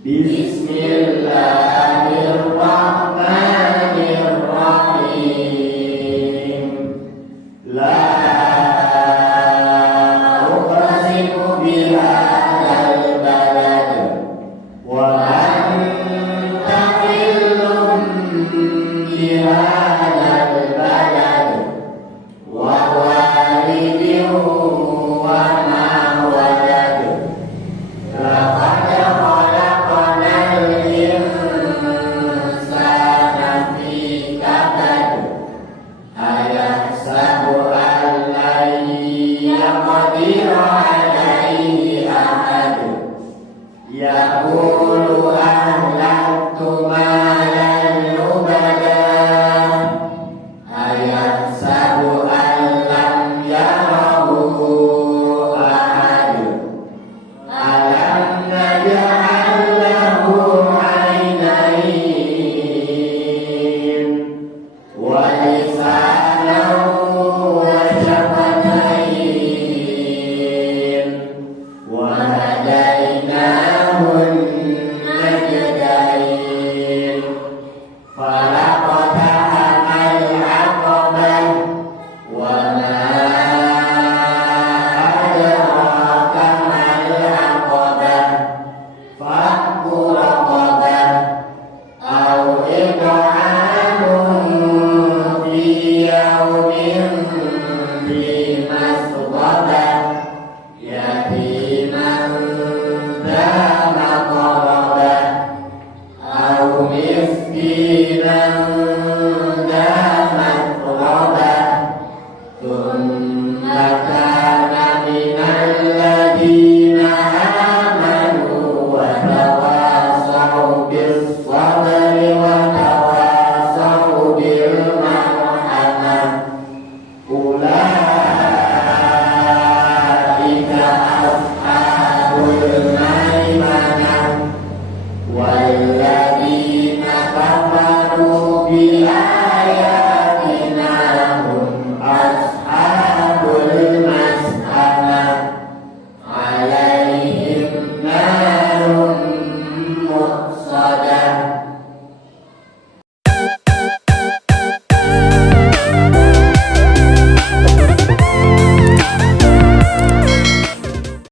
Bismillahirrahmanirrahim. La uqsimu bihadzal balad wa anta hillum bihadzal balad wa walidin wa ma walad. Laqad khalaqnal insana fi kabad ayahsabu an lan yaqdira alayhi ahad yaqulu ahlaktu malan lubada ayahsabu an lam yarahu ahad alam naj'al lahu 'aynayn wa lisanan wa shafatayn wa hadaynahu najdayn falaqtahamal 'aqabah wa ma adraka mal 'aqabah fakku raqabah aw it'amun fi yawmin dhi masghabah yatiman dha maqrabah aw miskinan dha matrabah thumma kana minal ladina amanu wa tawasaw bis sabri wa tawasaw bil marhamah ulaika ashabul maimanah walladzina kafaru bi ayatina